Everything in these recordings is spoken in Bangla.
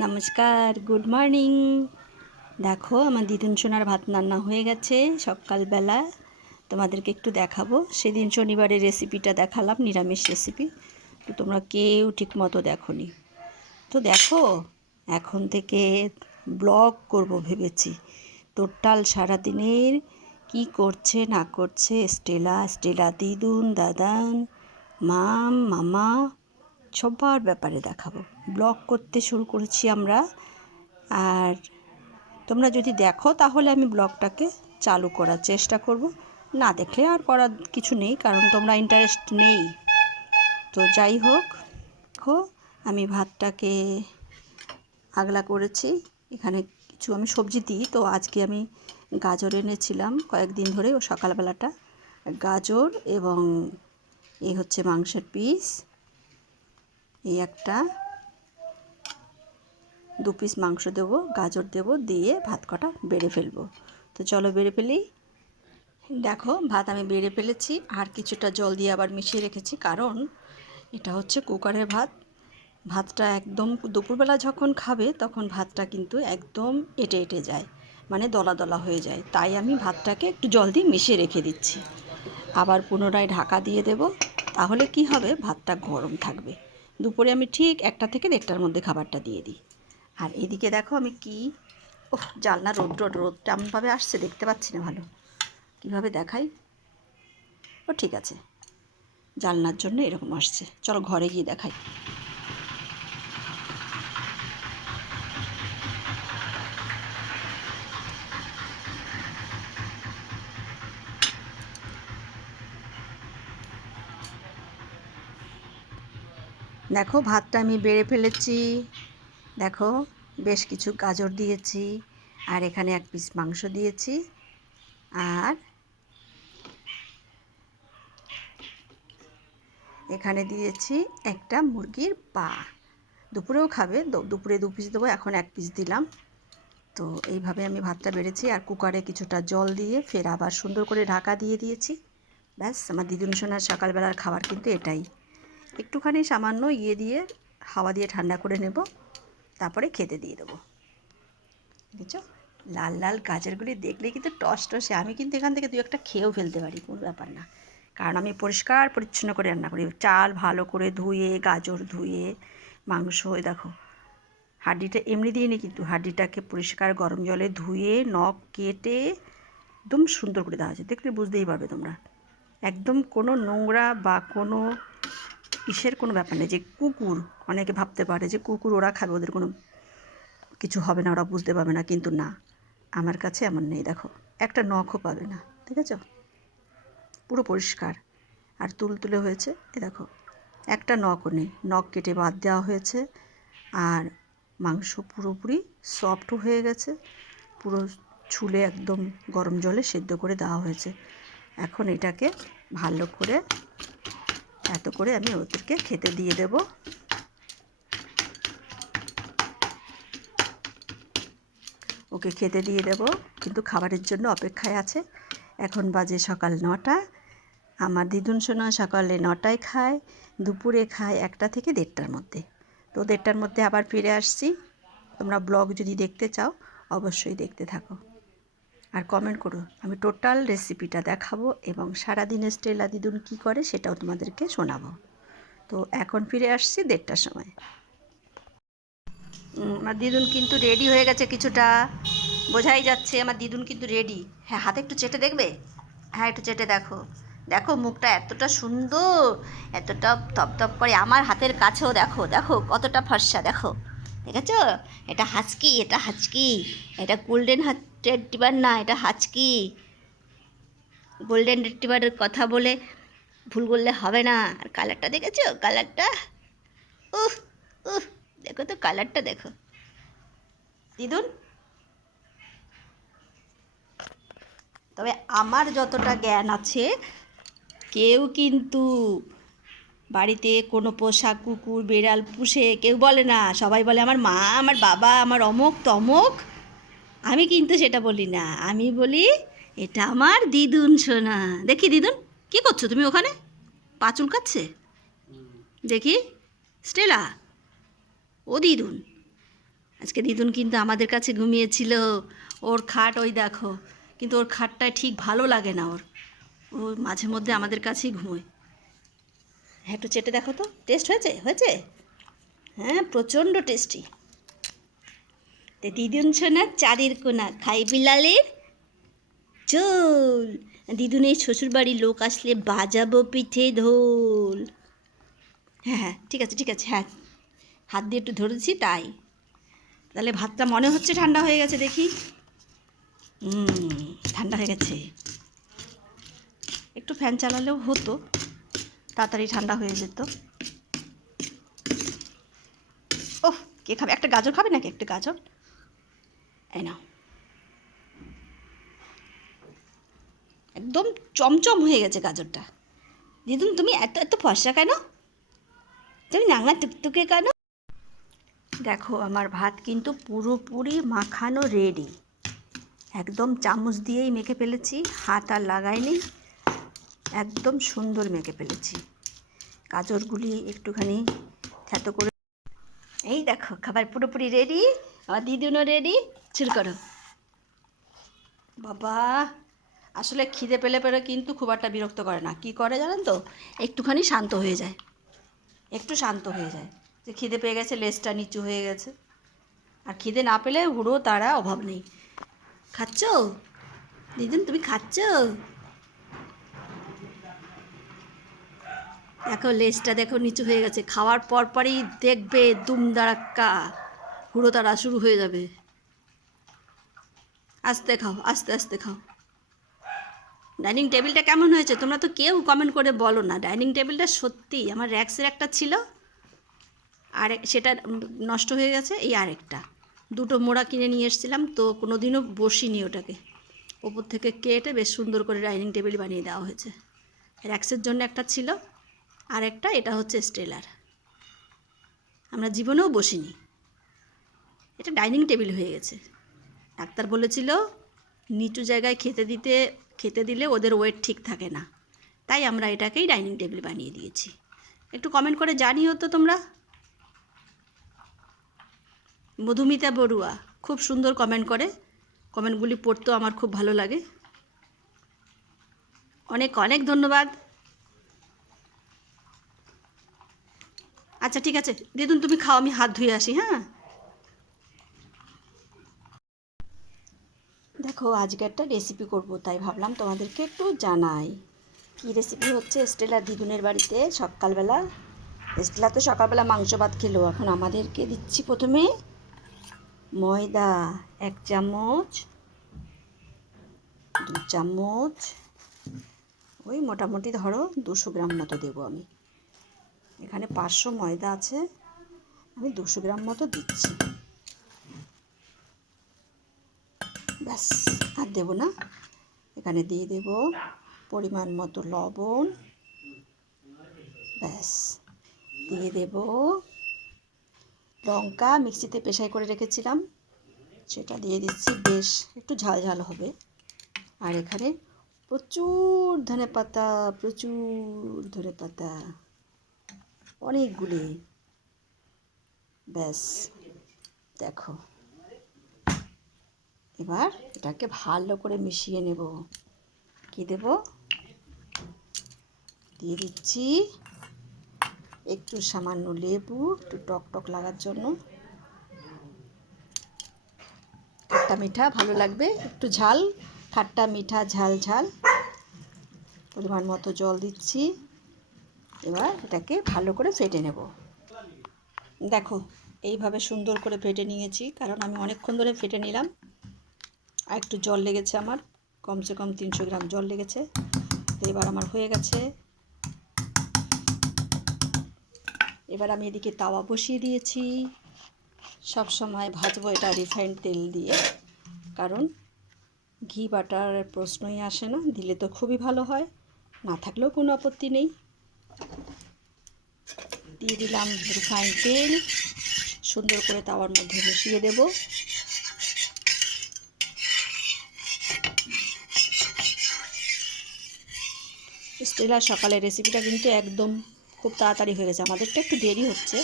নমস্কার, গুড মর্নিং। দেখো আমার দিদুন সোনার ভাত রান্না হয়ে গেছে সকালবেলা। তোমাদেরকে একটু দেখাবো। সেদিন শনিবারের রেসিপিটা দেখালাম, নিরামিষ রেসিপি। তো তোমরা কেউ ঠিক মতো দেখোনি। তো দেখো, এখন থেকে ব্লগ করব ভেবেছি। টোটাল সারাদিনের কি করছে না করছে স্টেলা, দিদুন, দাদান, মামা সবার ব্যাপারে দেখাবো। ব্লগ করতে শুরু করেছি আমরা। আর তোমরা যদি দেখো তাহলে আমি ব্লগটাকে চালু করার চেষ্টা করব, না দেখলে আর করার কিছু নেই, কারণ তোমরা ইন্টারেস্ট নেই। তো যাই হোক, দেখো আমি ভাতটাকে আগলা করেছি। এখানে কিছু আমি সবজি দিই, তো আজকে আমি গাজর এনেছিলাম কয়েকদিন ধরে, ও সকালবেলাটা গাজর এবং এই হচ্ছে মাংসের পিস, এই একটা 2 পিস মাংস দেবো, গাজর দেবো, দিয়ে ভাত কটা বেড়ে ফেলবো। তো চলো বেড়ে ফেলি। দেখো ভাত আমি বেড়ে ফেলেছি, আর কিছুটা জল দিয়ে আবার মিশিয়ে রেখেছি, কারণ এটা হচ্ছে কুকারের ভাত। ভাতটা একদম দুপুরবেলা যখন খাবে তখন ভাতটা কিন্তু একদম এঁটে এঁটে যায়, মানে দলা দলা হয়ে যায়। তাই আমি ভাতটাকে একটু জল দিয়ে মিশিয়ে রেখে দিচ্ছি। আবার পুনরায় ঢাকা দিয়ে দেব, তাহলে কি হবে, ভাতটা গরম থাকবে। দুপুরে আমি ঠিক 1টা থেকে 1:30টার মধ্যে খাবারটা দিয়ে দিই। আর এদিকে দেখো আমি কি, ওহ জানলা রোদ তেমনভাবে আসছে, দেখতে পাচ্ছি না ভালো, কীভাবে দেখাই। ও ঠিক আছে, জানলার জন্য এরকম আসছে। চলো ঘরে গিয়ে দেখাই। দেখো ভাতটা আমি বেড়ে ফেলেছি। দেখো বেশ কিছু গাজর দিয়েছি, আর এখানে 1 পিস মাংস দিয়েছি, আর এখানে দিয়েছি একটা মুরগির পা। দুপুরেও খাবে, দুপুরে 2 পিস দেবো, এখন 1 পিস দিলাম। তো এইভাবে আমি ভাতটা বেড়েছি, আর কুকারে কিছুটা জল দিয়ে ফের আবার সুন্দর করে ঢাকা দিয়ে দিয়েছি। ব্যাস, আমার দিদুন সোনার সকালবেলার খাবার কিন্তু এটাই। একটুখানি সামান্য দিয়ে হাওয়া দিয়ে ঠান্ডা করে নেব, তারপরে খেতে দিয়ে দেবো। বুঝছো, লাল লাল গাজরগুলি দেখলে কিন্তু টসটসে। আমি কিন্তু এখান থেকে 2-1টা খেয়েও ফেলতে পারি, কোনো ব্যাপার না, কারণ আমি পরিষ্কার পরিচ্ছন্ন করে রান্না করি। চাল ভালো করে ধুয়ে, গাজর ধুয়ে, মাংস দেখো হাড্ডিটা এমনি দিইনি, কিন্তু হাড্ডিটাকে পরিষ্কার গরম জলে ধুয়ে নখ কেটে একদম সুন্দর করে দেওয়া আছে। দেখলে বুঝতেই পারবে তোমরা, একদম কোনো নোংরা বা কোনো ইসের কোনো ব্যাপার নেই। যে কুকুর, অনেকে ভাবতে পারে যে কুকুর ওরা খাবে, ওদের কোনো কিছু হবে না, ওরা বুঝতে পারবে না, কিন্তু না, আমার কাছে এমন নেই। দেখো একটা নখও পাবে না, ঠিক আছে, পুরো পরিষ্কার আর তুলতুলে হয়েছে। এ দেখো একটা নখও নেই, নখ কেটে বাদ দেওয়া হয়েছে। আর মাংস পুরোপুরি সফটও হয়ে গেছে, পুরো ছুলে একদম গরম জলে সেদ্ধ করে দেওয়া হয়েছে। এখন এটাকে ভালো করে এত করে আমি ওদেরকে খেতে দিয়ে দেব। ওকে খেতে দিয়ে দেব, কিন্তু খাবারের জন্য অপেক্ষায় আছে। এখন বাজে সকাল 9টা। আমার দিদুন সোনা সকালে 9টায় খায়, দুপুরে খায় 1টা থেকে 1:30টার মধ্যে। তো 1:30টার মধ্যে আবার ফিরে আসছি। তোমরা ব্লগ যদি দেখতে চাও অবশ্যই দেখতে থাকো, আর কমেন্ট করো। আমি টোটাল রেসিপিটা দেখাবো, এবং সারাদিনে স্টেলা দিদুন কী করে সেটাও তোমাদেরকে শোনাবো। তো এখন ফিরে আসছি 1:30টার সময়। আমার দিদুন কিন্তু রেডি হয়ে গেছে কিছুটা, বোঝাই যাচ্ছে আমার দিদুন কিন্তু রেডি। হ্যাঁ, হাতে একটু চেটে দেখবে, হ্যাঁ একটু চেটে দেখো। দেখো মুখটা এতটা সুন্দর, এতটা তপতপ করে, আমার হাতের কাছেও দেখো, দেখো কতটা ফর্সা, দেখো দেখেছো। এটা হাচকি, এটা হাচকি, এটা গোল্ডেন রিট্রিভার না, এটা হাচকি। গোল্ডেন রিট্রিভারের কথা বলে ভুল করলে হবে না। আর কালারটা দেখেছো, কালারটা, উহ উহ, দেখো তো কালারটা দেখো দিদুন। তবে আমার যতটা জ্ঞান আছে, কেউ কিন্তু বাড়িতে কোনো পোষা কুকুর বেড়াল পুষে কেউ বলে না। সবাই বলে আমার মা, আমার বাবা, আমার অমুক তমুক। আমি কিন্তু সেটা বলি না, আমি বলি এটা আমার দিদুন সোনা। দেখি দিদুন, কী করছো তুমি ওখানে, পা চুলকাচ্ছে দেখি, স্টেলা, ও দিদুন, আজকে দিদুন কিন্তু আমাদের কাছে ঘুমিয়েছিল। ওর খাট ওই দেখো, কিন্তু ওর খাটটা ঠিক ভালো লাগে না ওর। ও মাঝে মধ্যে আমাদের কাছেই ঘুমোয়। হ্যাঁ, একটু চেটে দেখো তো, টেস্ট হয়েছে? হয়েছে? হ্যাঁ, প্রচণ্ড টেস্টি। তে দিদুন শোনা চাঁদের কোনা খাই বিলালের চুল। দিদুনের শ্বশুরবাড়ির লোক আসলে বাজাবো পিঠে ঢোল। হ্যাঁ হ্যাঁ, ঠিক আছে ঠিক আছে, হ্যাঁ হাত দিয়ে একটু ধরেছি তাই। তাহলে ভাতটা মনে হচ্ছে ঠান্ডা হয়ে গেছে, দেখি। ঠান্ডা হয়ে গেছে। একটু ফ্যান চালালেও হতো, তাড়াতাড়ি ঠান্ডা হয়ে যেত। ওহ, কে খাবে? একটা গাজর খাবে নাকি? একটা গাজর এই নাও। একদম চমচম হয়ে গেছে গাজরটা। দিদুন তুমি এত এত ফর্সা কেন? তুমি নাঙা টুকটুকে কেন? দেখো আমার ভাত কিন্তু পুরোপুরি মাখানো রেডি। একদম চামচ দিয়েই মেখে ফেলেছি, হাত আর লাগাইনি, একদম সুন্দর মেখে ফেলেছি। গাজরগুলি একটুখানি থ্যাতো করে। এই দেখো খাবার পুরোপুরি রেডি। আমার দিদুনও রেডি। শুরু করো। বাবা, আসলে খিদে পেলে পেলে কিন্তু খুব একটা বিরক্ত করে না। কি করে জানেন তো? একটুখানি শান্ত হয়ে যায়, একটু শান্ত হয়ে যায়। যে খিদে পেয়ে গেছে, লেজটা নিচু হয়ে গেছে। আর খিদে না পেলে হুড়ো তারা অভাব নেই। খাচ্ছ দিদুন? তুমি খাচ্ছ? দেখো লেজটা দেখো নিচু হয়ে গেছে। খাওয়ার পর পরই দেখবে দুম দাঁড়াক্কা হুড়ো তারা শুরু হয়ে যাবে। আস্তে খাও, আস্তে আস্তে খাও। ডাইনিং টেবিলটা কেমন হয়েছে? তোমরা তো কেউ কমেন্ট করে বলো না। ডাইনিং টেবিলটা সত্যি আমার র্যাক্সের একটা ছিল, আর সেটা নষ্ট হয়ে গেছে। এই আরেকটা, দুটো মোড়া কিনে নিয়ে এসেছিলাম, তো কোনো দিনও বসিনি ওটাকে। ওপর থেকে কেটে বেশ সুন্দর করে ডাইনিং টেবিল বানিয়ে দেওয়া হয়েছে। র্যাক্সের জন্য একটা ছিল, আর একটা এটা হচ্ছে স্টেলার। আমরা জীবনেও বসিনি, এটা ডাইনিং টেবিল হয়ে গেছে। ডাক্তার বলেছিল নিচু জায়গায় খেতে দিলে ওদের ওয়েট ঠিক থাকে না, তাই আমরা এটাকেই ডাইনিং টেবিল বানিয়ে দিয়েছি। একটু কমেন্ট করে জানিও তো তোমরা। মধুমিতা বড়ুয়া খুব সুন্দর কমেন্ট করে। কমেন্টগুলি পড়তেও আমার খুব ভালো লাগে। অনেক অনেক ধন্যবাদ। আচ্ছা ঠিক আছে দিদুন, তুমি খাও, আমি হাত ধুয়ে আসি। হ্যাঁ, দেখো আজকে একটা রেসিপি করব, তাই ভাবলাম তোমাদেরকে একটু জানাই। কী রেসিপি হচ্ছে? স্টেলার দিদুনের বাড়িতে সকালবেলা, স্টেলা তো সকালবেলা মাংস ভাত খেলো। এখন আমাদেরকে দিচ্ছি প্রথমে ময়দা 1 চামচ, 2 চামচ, ওই মোটামুটি ধরো 200 গ্রাম মতো দেবো আমি। এখানে 500 ময়দা আছে, আমি 200 গ্রাম মতো দিচ্ছি। ব্যাস, আর দেবো না। এখানে দিয়ে দেব পরিমাণ মতো লবণ। ব্যাস, দিয়ে দেব লঙ্কা, মিক্সিতে পেশাই করে রেখেছিলাম, সেটা দিয়ে দিচ্ছি। বেশ একটু ঝাল ঝাল হবে। আর এখানে প্রচুর ধনেপাতা, প্রচুর ধনেপাতা, অনেকগুলি। ব্যাস দেখো, এবার এটাকে ভালো করে মিশিয়ে নেব। কি দেব? দিয়ে দিচ্ছি একটু সামান্য লেবু, একটু টক টক লাগার জন্য। খাট্টা মিঠা ভালো লাগবে, একটু ঝাল, খাট্টা মিঠা ঝাল ঝাল। পরিমাণ মতো জল দিচ্ছি। এবার এটাকে ভালো করে ফেটে নেব। দেখো এইভাবে সুন্দর করে ফেটে নিয়েছি, কারণ আমি অনেকক্ষণ ধরে ফেটে নিলাম। আর একটু জল লেগেছে আমার, কমসে কম 300 গ্রাম জল লেগেছে। তো এবার আমার হয়ে গেছে। এবার আমি এদিকে তাওয়া বসিয়ে দিয়েছি। সব সময় ভাজবো এটা রিফাইন্ড তেল দিয়ে, কারণ ঘি বাটার প্রশ্নই আসে না। দিলে তো খুবই ভালো হয়, না থাকলেও কোনো আপত্তি নেই। দিয়ে দিলাম রিফাইন্ড তেল, সুন্দর করে তাওয়ার মধ্যে মিশিয়ে দেব। স্টেলার সকালের রেসিপিটা কিন্তু একদম খুব তাড়াতাড়ি হয়ে গেছে। আমাদেরটা একটু দেরি হচ্ছে,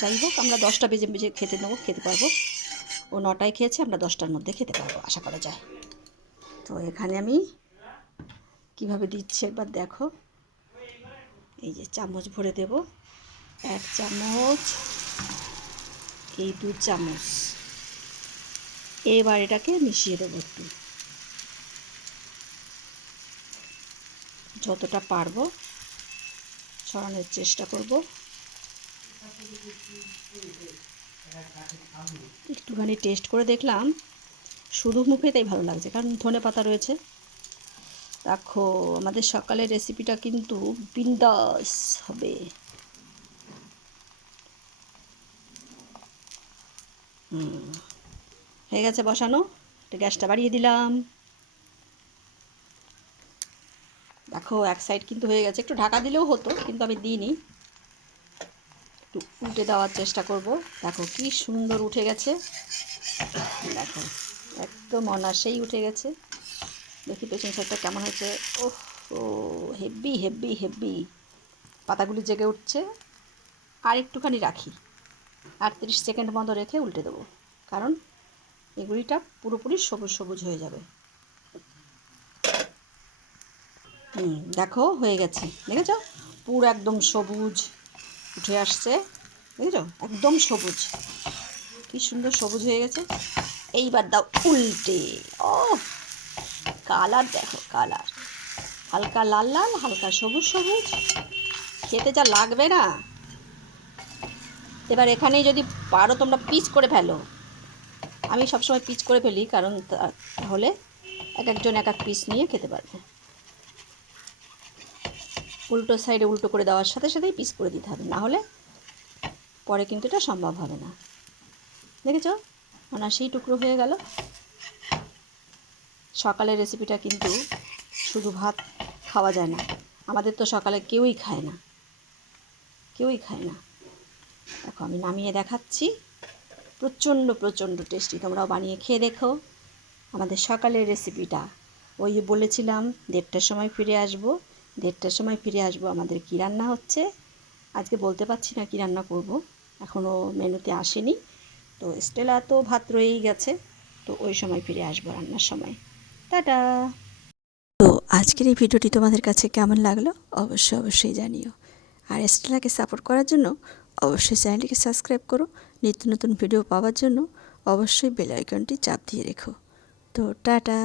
যাই হোক, আমরা 10টা বেজে বেজে খেতে পারবো। ও 9টায় খেয়েছে, আমরা 10টার মধ্যে খেতে পারবো আশা করা যায়। তো এখানে আমি কিভাবে দিচ্ছি একবার দেখো। এই যে চামচ ভরে দেব, 1 চামচ, এই 2 চামচ। এবার এটাকে মিশিয়ে দেবো একটু, যতটা পারবো ছড়ানোর চেষ্টা করব। একটুখানি টেস্ট করে দেখলাম, শুধু মুখে তাই ভালো লাগছে, কারণ ধনেপাতা রয়েছে। দেখো আমাদের সকালের রেসিপিটা কিন্তু বিন্দাস হবে। হয়ে গেছে বসানো, গ্যাসটা বাড়িয়ে দিলাম। দেখো এক সাইড কিন্তু হয়ে গেছে, একটু ঢাকা দিলেও হতো কিন্তু আমি দিইনি। একটু উল্টে দেওয়ার চেষ্টা করব। দেখো কি সুন্দর উঠে গেছে, দেখো একদম অনায়াসেই উঠে গেছে। দেখি পেছন সাইডটা কেমন হয়েছে। ওহ ও হেভি হেভি হেভি, পাতাগুলি জেগে উঠছে। আর একটুখানি রাখি, 30 সেকেন্ড মতো রেখে উল্টে দেবো, কারণ এগুলিটা পুরোপুরি সবুজ সবুজ হয়ে যাবে। দেখো হয়ে গেছে, দেখেছো পুরো একদম সবুজ উঠে আসছে, দেখেছো একদম সবুজ, কি সুন্দর সবুজ হয়ে গেছে। এইবার দাও উল্টে। ও কালার দেখো, কালার হালকা লাল লাল, হালকা সবুজ সবুজ, খেতে যা লাগবে না। এবার এখানেই যদি পারো তোমরা পিস করে ফেলো, আমি সবসময় পিস করে ফেলি, কারণ তাহলে এক একজন এক এক পিস নিয়ে খেতে পারবে। উল্টো সাইডে উল্টো করে দেওয়ার সাথে সাথেই পিস করে দিতে হবে, না হলে পরে কিন্তু এটা সম্ভব হবে না। দেখেছো অনায়াসেই টুকরো হয়ে গেল। সকালের রেসিপিটা কিন্তু শুধু ভাত খাওয়া যায় না, আমাদের তো সকালে কেউই খায় না, কেউই খায় না। দেখো আমি নামিয়ে দেখাচ্ছি, প্রচণ্ড প্রচণ্ড টেস্টি, তোমরাও বানিয়ে খেয়ে দেখো আমাদের সকালের রেসিপিটা। ওই বলেছিলাম 1:30টার সময় ফিরে আসবো, 1:30টার সময় ফিরে আসবো। আমাদের কী রান্না হচ্ছে আজকে বলতে পারছি না, কী রান্না করব, এখনও মেনুতে আসেনি। তো স্টেলা তো ভাত রয়েই গেছে, তো ওই সময় ফিরে আসবো রান্নার সময়। টাটা। তো আজকের এই ভিডিওটি তোমাদের কাছে কেমন লাগলো অবশ্যই অবশ্যই জানিও। আর স্টেলাকে সাপোর্ট করার জন্য অবশ্যই চ্যানেলটিকে সাবস্ক্রাইব করো। নিত্য নতুন ভিডিও পাওয়ার জন্য অবশ্যই বেল আইকনটি চাপ দিয়ে রেখো। তো টাটা।